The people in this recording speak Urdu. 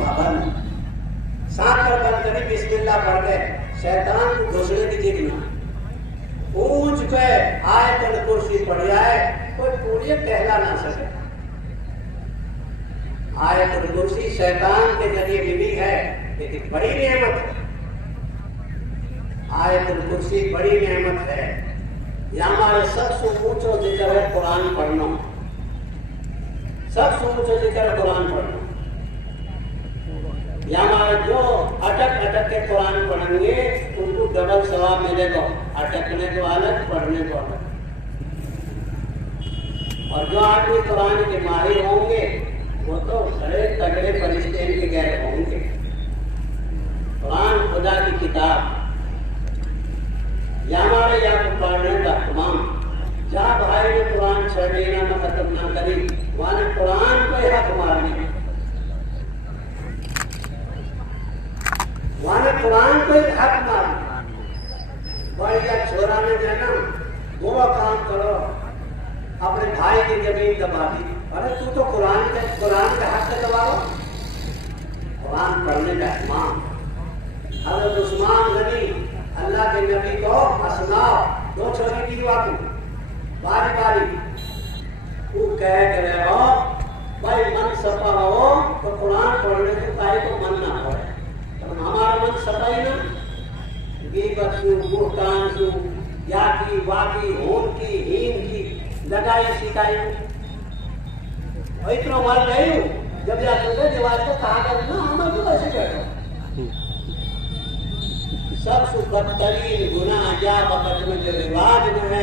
پابند سانپ کر بند کری بسم اللہ پڑھ گئے شیطان کو گھسڑے کی دیکھنا اونچ پہ آیت الکرسی پڑھ جائے کوئی پوری ٹہلا نہ سکے. آیت الکرسی شیطان کے ذریعے ملی ہے لیکن بڑی نعمت ہے. آیت الکرسی بڑی نعمت ہے. یہ ہمارے سب سے اونچا ذکر ہے قرآن پڑھنا. سب سے اونچا ذکر قرآن پڑھنا. یہ ہمارے جو اٹک اٹک کے قرآن پڑھیں گے ان کو ڈبل ثواب ملے گا. اٹکنے کو الگ پڑھنے کو الگ. اور جو آدمی قرآن کے ماہر ہوں گے وہ تو بڑے تگڑے فرشتے کے غیر ہوں گے. قرآن خدا کی کتاب یہ ہمارے یہاں کو پڑھنے کا تمام جہاں بھائی نے قرآن 6 مہینہ میں ختم نہ کری وہاں نے قرآن کو حق مارنے وہاں نے قرآن کو حق مارنا. بڑھیا چھوڑا میں جانا وہ کام کرو اپنے بھائی کی زمین دبا دی. ارے تو قرآن کا حق دباؤ. قرآن پڑھنے کا اہتمام. حضرت عثمان غنی اللہ کے نبی کو اسماء 2 چھوٹی بیوہ کو باری باری وہ کہہ رہے ہو بھائی من سپا ہو تو قرآن پڑھنے کے بھائی کو من نہ پڑے. ہمارا من سپائی نا غیبت سو بہتان سو یا کی واقعی ہون کی ہین کی لگائی سکھائی اتنا مر گئی ہوں جب جا کے دیوار کو کہا کرنا ہمیں تو کیسے کہتا. سب سے بدترین گناہ جا وقت میں جو رواج میں ہے